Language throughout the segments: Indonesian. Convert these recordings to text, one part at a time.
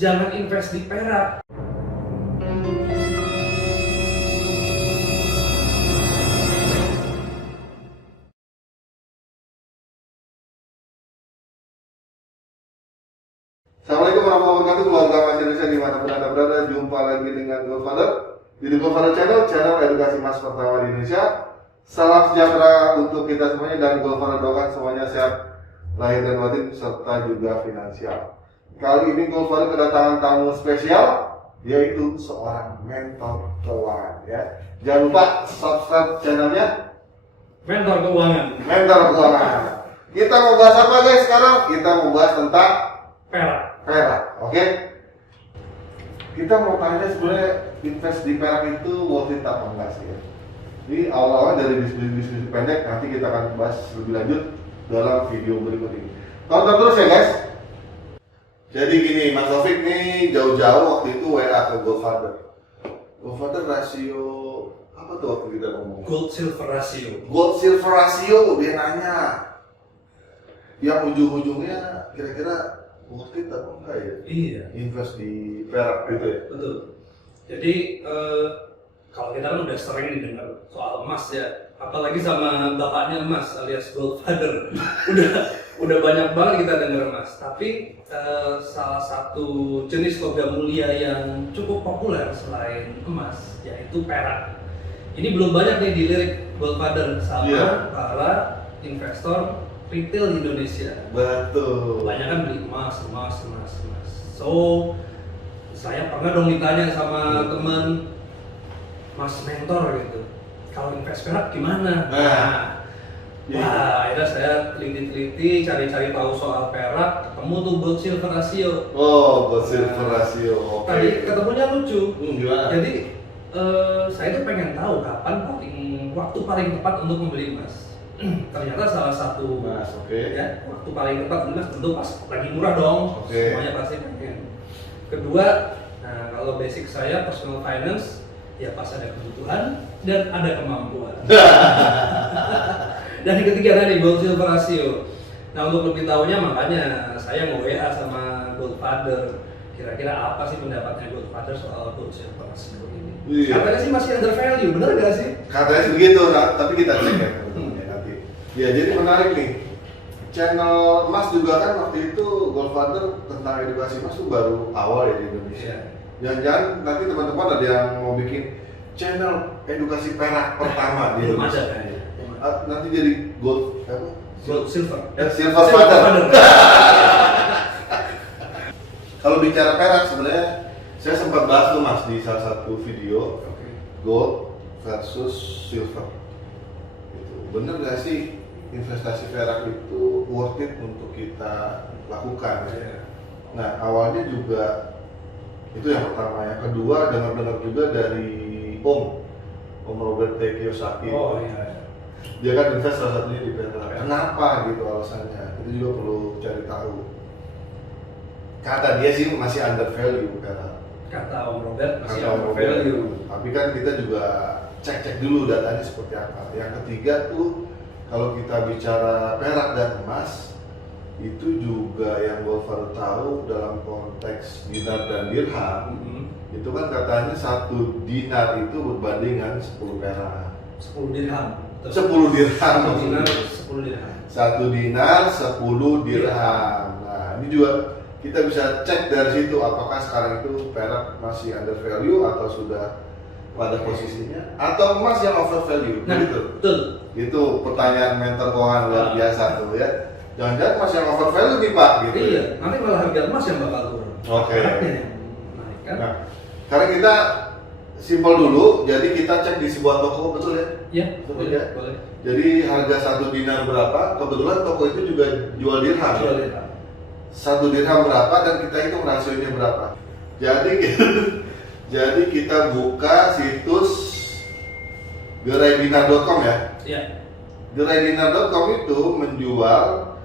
jangan invest di perak. Assalamualaikum warahmatullahi wabarakatuh, keluarga Mas Indonesia dimanapun Anda berada. Jumpa lagi dengan Goldfather di The Goldfather channel edukasi Mas pertama di Indonesia. Salam sejahtera untuk kita semuanya dan Goldfather doakan semuanya sehat lahir dan batin serta juga finansial. Kali ini Goldfather kedatangan tamu spesial, yaitu seorang mentor keuangan ya. Jangan lupa subscribe channelnya Mentor keuangan. Mentor Keuangan. Kita mau bahas apa guys sekarang? Kita mau bahas tentang perak, oke? Kita mau tanya sebenarnya invest di perak itu worth it apa enggak sih ya? Ini awal-awal dari diskusi pendek, nanti kita akan bahas lebih lanjut dalam video berikut ini. Tonton terus ya guys. Jadi gini, Mas Taufik nih jauh-jauh waktu itu WA ke Goldfather. Goldfather rasio apa tuh waktu kita ngomong? Gold silver ratio. Gold silver ratio, dia nanya. Yang ujung-ujungnya kira-kira worth it apa enggak ya? Iya. Invest di perak gitu ya? Betul. Jadi kalau kita kan udah sering didengar soal emas ya, apalagi sama bapaknya emas alias Goldfather. udah banyak banget kita dengar emas. Tapi salah satu jenis logam mulia yang cukup populer selain emas yaitu perak. Ini belum banyak nih dilirik Goldfather sama para investor retail di Indonesia. Betul. Banyak kan beli emas. So saya pernah dong ditanya sama teman, Mas mentor gitu, kalau invest perak gimana? Wah, akhirnya saya teliti-teliti, cari-cari tahu soal perak, ketemu tuh gold silver ratio. Oh, gold silver ratio. Oke. Tadi ketemunya lucu. Gimana? Jadi saya tuh pengen tahu kapan waktu paling tepat untuk membeli emas. Ternyata salah satu ya, waktu paling tepat emas tentu pas lagi murah dong. Semuanya pasti pengen. Kedua, nah kalau basic saya personal finance ya pas ada kebutuhan dan ada kemampuan. Dan yang ketiga tadi gold silver ratio. Nah untuk lebih tahunya makanya saya nge-WA sama Goldfather. Kira-kira apa sih pendapatnya Goldfather soal gold silver ratio ini? Iya. Katanya sih masih under value, benar nggak sih? Katanya begitu, tapi kita cek ya nanti. Ya jadi menarik nih. Channel emas juga kan waktu itu Goldfather tentang edukasi emas tuh baru awal ya di Indonesia. Jangan-jangan nanti teman-teman ada yang mau bikin channel edukasi perak pertama di Indonesia. Ada kayaknya. Nanti jadi gold apa? Gold silver. Silver Father. Kalau bicara perak sebenarnya saya sempat bahas tuh Mas di salah satu video gold versus silver. Itu bener nggak sih investasi perak itu worth it untuk kita lakukan? Nah awalnya juga itu yang pertama. Yang kedua dengar-dengar juga dari Om Robert T. Kiyosaki. Oh iya. Dia kan invest salah satunya di perak. Kenapa gitu alasannya? Itu juga perlu cari tahu. Kata dia sih masih under value perak. Kata Om Robert masih under value. Tapi kan kita juga cek dulu datanya seperti apa. Yang ketiga tuh kalau kita bicara perak dan emas itu juga yang Goldfather tahu dalam konteks dinar dan dirham. Itu kan katanya 1 dinar itu berbanding dengan 10 perak. 10 dirham. 10 dirham. 10 dirham. 1 dinar 10 dirham. Nah, ini juga kita bisa cek dari situ apakah sekarang itu perak masih under value atau sudah pada posisinya atau emas yang over value. Nah, gitu. Betul. Itu pertanyaan mentor keuangan luar biasa tuh ya. Jangan-jangan emas yang over value nih Pak gitu. Iya, nanti malah harga emas yang bakal turun. Oke. Naik kan? Nah, sekarang kita simpel dulu, jadi kita cek di sebuah toko, betul ya? Iya, betul boleh, ya. boleh. Jadi harga 1 dinar berapa? Kebetulan toko itu juga jual dirham. Jual dirham. 1 dirham berapa dan kita hitung rasionya berapa. Jadi kita buka situs geraidinar.com ya. Iya. Geraidinar.com itu menjual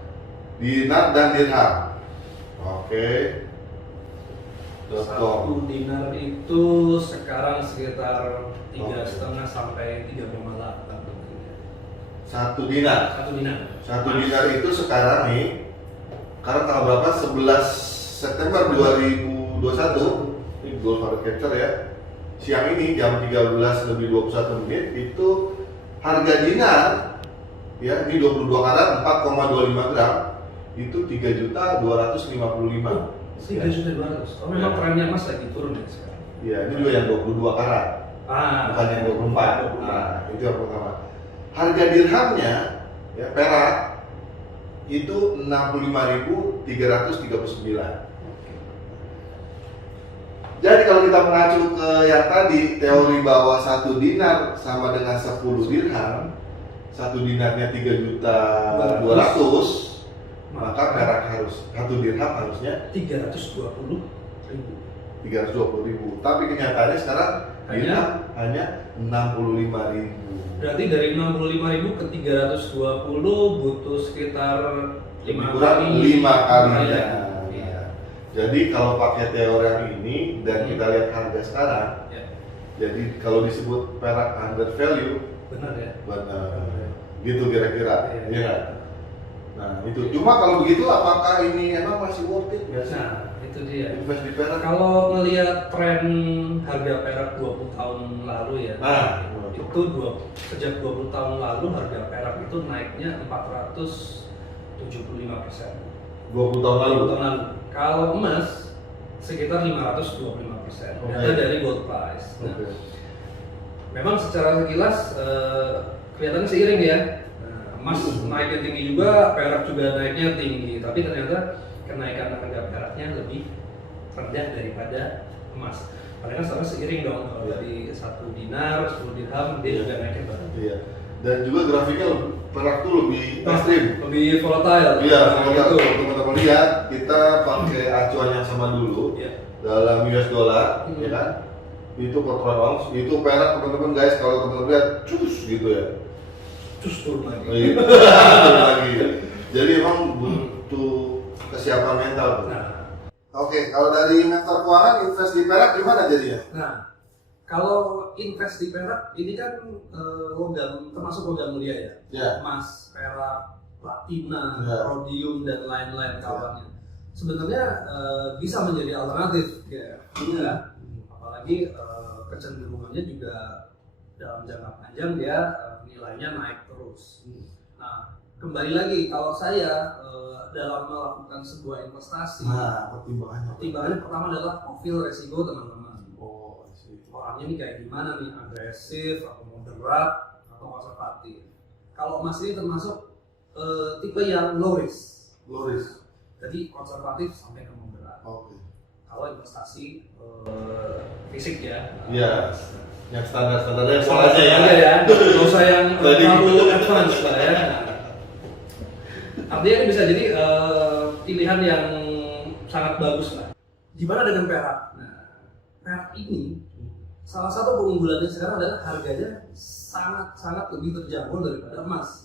dinar dan dirham. Oke. Satu dinar itu sekarang sekitar 3,5 sampai 3,8. 1 dinar. 1 dinar. 1 dinar itu sekarang nih, sekarang tanggal berapa? 11 September 2021 2021 ini gold value capture ya. Siang ini jam 13:21 itu harga dinar ya ini 22 karat 4,25 gram itu 3.255.000. 3.200.000. Oh memang trennya emas lagi turun ya sekarang. Iya, ini juga yang 22 karat. Bukan yang 24. Nah, itu yang pertama. Harga dirhamnya ya perak itu 65.339. Jadi kalau kita mengacu ke yang tadi teori bahwa 1 dinar sama dengan 10 dirham, 1 dinarnya 3.200.000, maka perak harus 1 dirham harusnya 320.000. Tapi kenyataannya sekarang dirham hanya 65.000. Berarti dari 65.000 ke 320 butuh sekitar 5 kalinya. Jadi kalau pakai teori yang ini dan kita lihat harga sekarang, jadi kalau disebut perak under value, benar ya? Benar. Gitu kira-kira, ya. Nah itu. Cuma kalau begitu, apakah ini emang masih worth it ya? Nah itu dia. Invest di perak. Kalau ngelihat tren harga perak 20 tahun lalu ya, itu sejak 20 tahun lalu harga perak itu naiknya 475%. 20 tahun lalu. Kalau emas sekitar 525%. Data dari gold price. Nah, memang secara sekilas kelihatannya seiring ya. Emas naiknya tinggi juga, perak juga naiknya tinggi. Tapi ternyata kenaikan harga peraknya lebih rendah daripada emas. Padahal sekarang seiring dong. Kalau dari 1 dinar, 10 dirham dia juga naiknya banget. Iya. Dan juga grafiknya perak tuh lebih ekstrim, lebih volatile. Iya, kalau teman-teman lihat kita pakai acuan yang sama dulu dalam US dollar, ya kan? Itu per troy ounce, itu perak teman-teman guys kalau teman-teman lihat cus gitu ya. Cus turun lagi. Turun lagi. Jadi emang butuh kesiapan mental. Nah. Oke, kalau dari mentor keuangan invest di perak gimana jadinya? Nah, kalau invest di perak ini kan logam, termasuk logam mulia ya, emas, perak, platina, rhodium dan lain-lain kawannya. Sebenarnya bisa menjadi alternatif ya. Apalagi kecenderungannya juga dalam jangka panjang dia nilainya naik terus. Nah, kembali lagi kalau saya dalam melakukan sebuah investasi, pertimbangannya pertama adalah profil resiko teman-teman. Orangnya ini kayak gimana nih, agresif atau moderat atau konservatif. Kalau emas ini termasuk tipe yang low risk. Jadi konservatif sampai ke moderat. Kalau investasi fisik ya. Yang standar-standarnya aja ya. Nggak usah yang terlalu advance lah ya. Artinya ini bisa jadi pilihan yang sangat bagus lah. Gimana dengan perak? Nah, perak ini salah satu keunggulannya sekarang adalah harganya sangat lebih terjangkau daripada emas.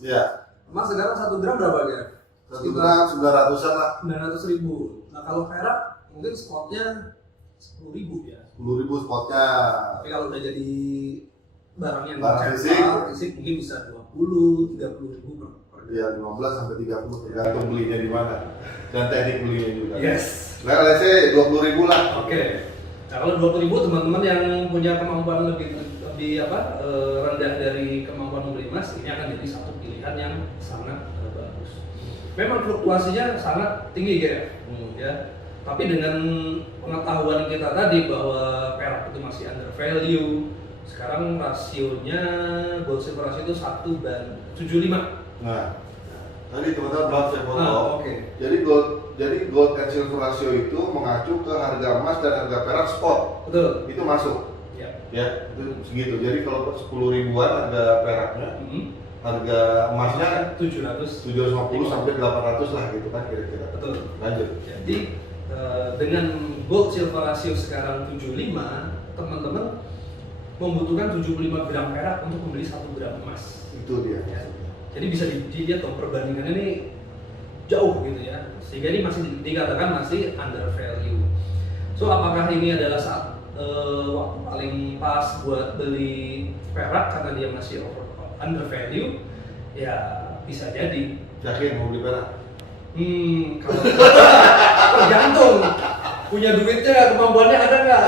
Emas sekarang 1 gram berapa ya? 1 gram 900-an lah. 900.000. Nah kalau perak mungkin spotnya 10.000 ya. 10.000 spotnya. Tapi kalau udah jadi barang yang fisik mungkin bisa 20-30.000 per gram. Iya 15 sampai 30 tergantung belinya di mana dan teknik belinya juga. Nah let's say 20.000 lah. Oke. Nah kalau 20.000 teman-teman yang punya kemampuan lebih rendah dari kemampuan membeli emas, ini akan jadi satu pilihan yang sangat bagus. Memang fluktuasinya sangat tinggi ya. Tapi dengan pengetahuan kita tadi bahwa perak itu masih under value, sekarang rasionya gold silver rasio itu 1:75. Nah, tadi teman-teman bahas saya potong. Jadi gold and silver ratio itu mengacu ke harga emas dan harga perak spot. Betul. Itu masuk. Ya, itu segitu. Jadi kalau 10 ribuan harga peraknya, harga emasnya 750 sampai 800 lah gitu kan kira-kira. Betul. Lanjut. Jadi dengan gold silver ratio sekarang 75, teman-teman membutuhkan 75 gram perak untuk membeli 1 gram emas. Itu dia. Ya. Jadi bisa dilihat dong perbandingannya ini jauh gitu ya, sehingga ini masih dikatakan masih under value. So apakah ini adalah saat waktu paling pas buat beli perak karena dia masih under value? Ya bisa jadi. Yakin mau beli perak? Kalau tergantung punya duitnya, kemampuannya ada nggak?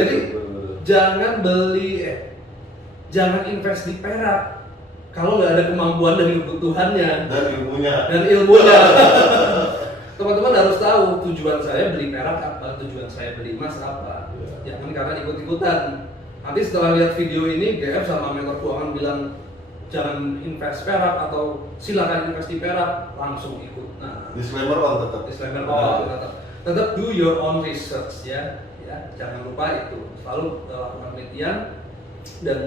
Jadi betul. jangan invest di perak kalau nggak ada kemampuan dan kebutuhannya Dan ilmunya. Teman-teman harus tahu tujuan saya beli perak apa, tujuan saya beli emas apa. Jangan karena ikut-ikutan. Nanti setelah lihat video ini, GF sama mentor keuangan bilang jangan invest perak atau silakan invest di perak, langsung ikut. Nah, Disclaimer on tetap. tetap do your own research ya. Jangan lupa itu selalu lakukan penelitian dan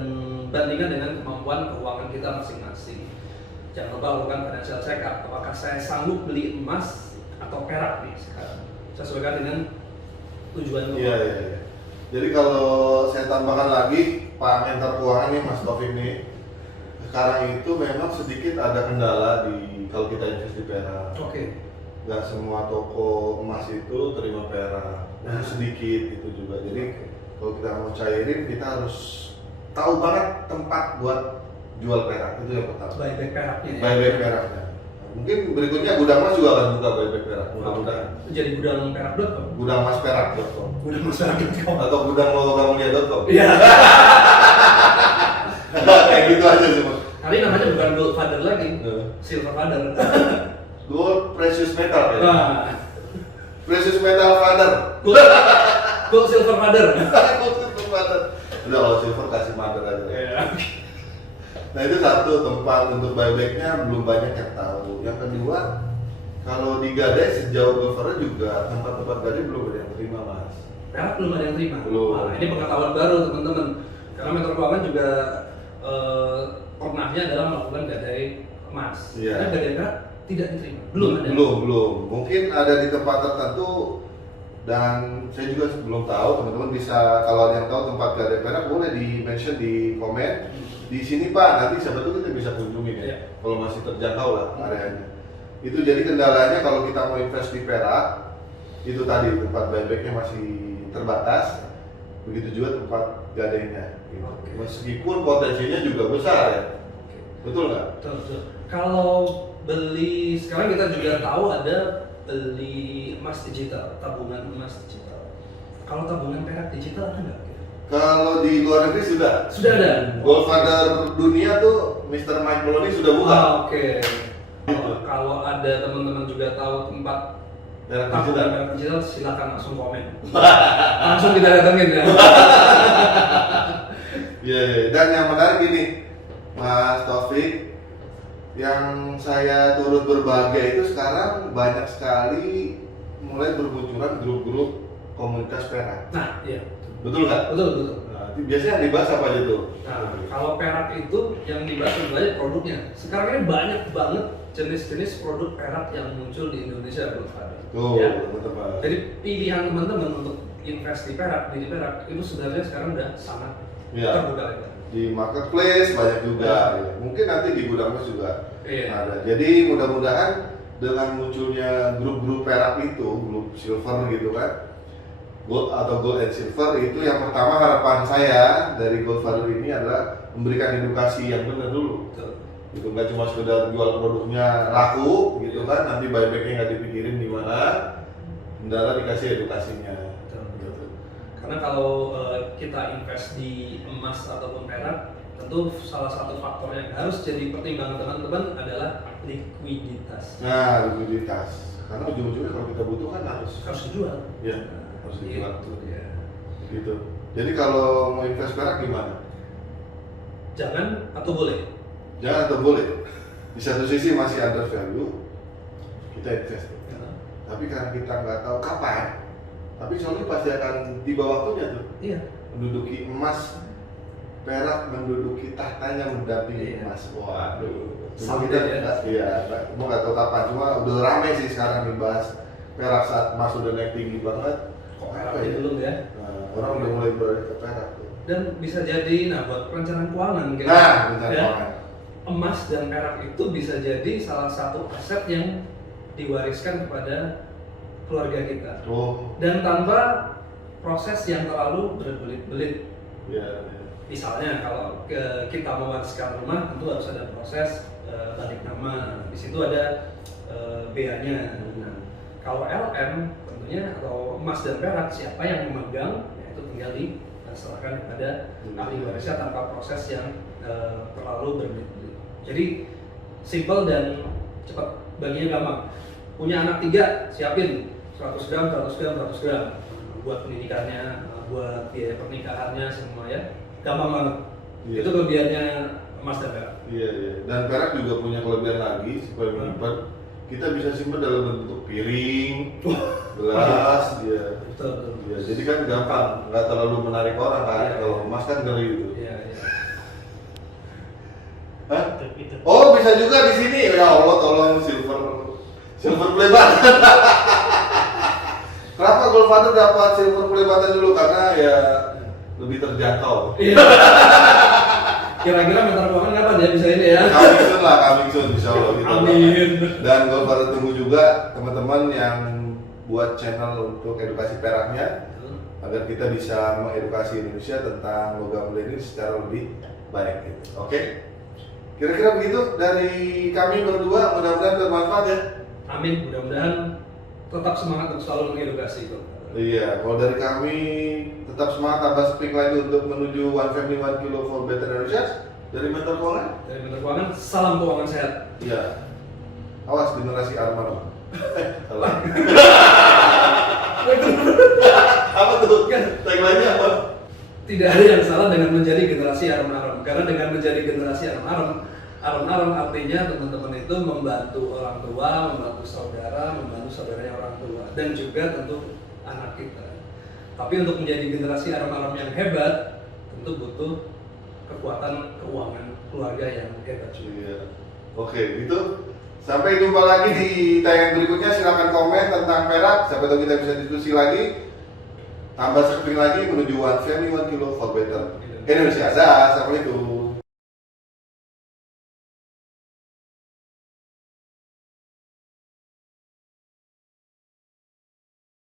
bandingkan dengan kemampuan keuangan kita masing-masing. Jangan lupa lakukan financial check up. Apakah saya sanggup beli emas atau perak nih sekarang? Sesuaikan dengan tujuan Iya. Jadi kalau saya tambahkan lagi, Pak Mentor Keuangan nih, Mas Taufik nih, sekarang itu memang sedikit ada kendala kalau kita invest di perak. Oke. Nggak semua toko emas itu terima perak, sedikit itu juga. Jadi kalau kita mau cairin, kita harus tahu banget tempat buat jual perak, itu yang pertama. Buyback peraknya ya. Buyback peraknya. Mungkin berikutnya gudang emas juga akan buka buyback perak, mudah-mudahan. Jadi gudang perak.com. Gudang emas perak.com Gudang emas perak.com. atau gudang logamulia.com. Iya. Kayak gitu aja sih, Mas. Kali namanya bukan gold father lagi, silver father. Gold precious metal ya. Nah, Precious metal father. gold silver father. Gold silver father. Udah kalau silver kasih mother aja. Iya. Nah itu satu tempat untuk buybacknya belum banyak yang tahu. Yang kedua, kalau di Gadai sejauh Goldfather juga tempat-tempat Gadai belum ada yang terima, Mas. Perak belum ada yang terima. Belum. Nah, ini pengetahuan baru teman-teman. Karena mentor keuangan juga pernahnya adalah melakukan gadai emas. Iya. Karena gadai perak tidak diterima. Belum ada. Belum. Mungkin ada di tempat tertentu dan saya juga belum tahu. Teman-teman bisa kalau ada yang tahu tempat Gadai perak boleh di mention di komen. Di sini Pak, nanti siapa tuh kita bisa kunjungi ya. Iya. Kalau masih terjangkau lah areanya. Itu jadi kendalanya kalau kita mau invest di perak, itu tadi tempat buybacknya masih terbatas. Begitu juga tempat gadainya. Gitu. Oke. Meskipun potensinya juga besar ya. Betul nggak? Betul. Kalau beli sekarang kita juga tahu ada beli emas digital, tabungan emas digital. Kalau tabungan perak digital ada nggak? Kalau di luar negeri sudah. Sudah ada. Goldfather dunia tuh Mr. Mike Maloney sudah buka. Oke. Kalau ada teman-teman juga tahu tempat Perak tabungan digital. perak digital, silakan langsung komen. Langsung kita datengin ya. Iya. Dan yang menarik ini, Mas Taufik, yang saya turut berbahagia itu sekarang banyak sekali mulai bermunculan grup-grup komunitas perak. Nah, iya. Betul nggak? Betul. Nah, itu biasanya yang dibahas apa aja tuh? Nah, kalau perak itu yang dibahas sebenarnya produknya. Sekarang ini banyak banget jenis-jenis produk perak yang muncul di Indonesia, Bro Fadil. Tuh, Ya. teman-teman. Jadi pilihan teman-teman untuk invest di perak, beli di perak itu sebenarnya sekarang udah sangat Iya. terbuka lebar. Di marketplace banyak juga. Ya. Mungkin nanti di gudang emas juga Iya. ada. Jadi mudah-mudahan dengan munculnya grup-grup perak itu, grup silver gitu kan, gold atau gold and silver, itu yang pertama harapan saya dari Goldfather ini adalah memberikan edukasi yang benar dulu. Betul. Gitu, nggak cuma sekedar jual produknya laku gitu kan, nanti buybacknya nggak dipikirin di mana, kendala dikasih edukasinya. Betul. Karena kalau kita invest di emas ataupun perak, tentu salah satu faktor yang harus jadi pertimbangan teman-teman adalah likuiditas. Nah, likuiditas, karena ujung-ujungnya kalau kita butuhkan harus Dijual. ya harus dijual. Gitu, ya. Gitu. Jadi kalau mau invest perak gimana? Jangan atau boleh? Jangan atau boleh. Di satu sisi masih under value, kita invest. Tapi karena kita nggak tahu kapan, tapi soalnya pasti akan tiba waktunya tuh. Iya. Menduduki emas, perak menduduki tahtanya mendampingi Iya. emas. Waduh. Cuma Sampai kita ya. cuma nggak tahu kapan. Cuma udah rame sih sekarang dibahas perak saat emas udah naik tinggi banget. Kok Apa perak ya? dulu ya? Nah, orang udah mulai beralih ke perak tuh. Dan bisa jadi, nah buat perencanaan keuangan mungkin. Nah, rencana Ya. keuangan. Emas dan perak itu bisa jadi salah satu aset yang diwariskan kepada keluarga kita. Oh, Dan tanpa proses yang terlalu berbelit-belit. ya. Misalnya kalau kita mewariskan rumah, tentu harus ada proses balik nama. Di situ ada BA-nya. Nah, kalau LM tentu tentunya atau emas dan perak siapa yang memegang ya itu tinggal diserahkan kepada ahli warisnya tanpa proses yang terlalu berbelit-belit. Jadi simple dan cepat, baginya gampang. Punya anak 3, siapin 100 gram, 100 gram, 100 gram buat pendidikannya, buat biaya pernikahannya semua ya, gampang banget. Iya. Itu kelebihannya emas dan perak. Iya, iya. Dan perak juga punya kelebihan lagi supaya menyimpan. Kita bisa simpan dalam bentuk piring, gelas, ya. Betul. Ya, jadi kan gampang, nggak terlalu menarik orang kan. Iya. Kalau emas kan ngeri gitu. Iya. Hah? Oh, bisa juga di sini. Ya Allah, tolong silver play button. Kenapa Goldfather dapat silver play button dulu? Karena ya lebih terjangkau. Iya. Kira-kira Mentor Keuangan kapan ya bisa ini ya? Coming soon insya Allah gitu. Amin. Dan Goldfather tunggu juga teman-teman yang buat channel untuk edukasi peraknya agar kita bisa mengedukasi Indonesia tentang logam mulia ini secara lebih baik gitu. Oke? Kira-kira begitu dari kami berdua, mudah-mudahan bermanfaat ya. Amin, mudah-mudahan tetap semangat untuk selalu mengedukasi itu. Iya, kalau dari kami tetap semangat tambah speak lagi untuk menuju One Family One Kilo for Better Indonesia. Dari Mentor Keuangan? Dari Mentor Keuangan, salam keuangan sehat. Iya. Awas generasi Arman. Salah. Apa tuh? Tagline-nya apa? Tidak ada yang salah dengan menjadi generasi arum-arum. Karena dengan menjadi generasi arum-arum artinya teman-teman itu membantu orang tua, membantu saudaranya orang tua, dan juga tentu anak kita. Tapi untuk menjadi generasi arum-arum yang hebat, tentu butuh kekuatan keuangan keluarga yang hebat juga. Iya. Oke, gitu. Sampai jumpa lagi di tayangan berikutnya. Silakan komen tentang perak. Siapa tahu kita bisa diskusi lagi. Tambah sering lagi menuju One Family One Kilo for Better Indonesia. Assalamualaikum.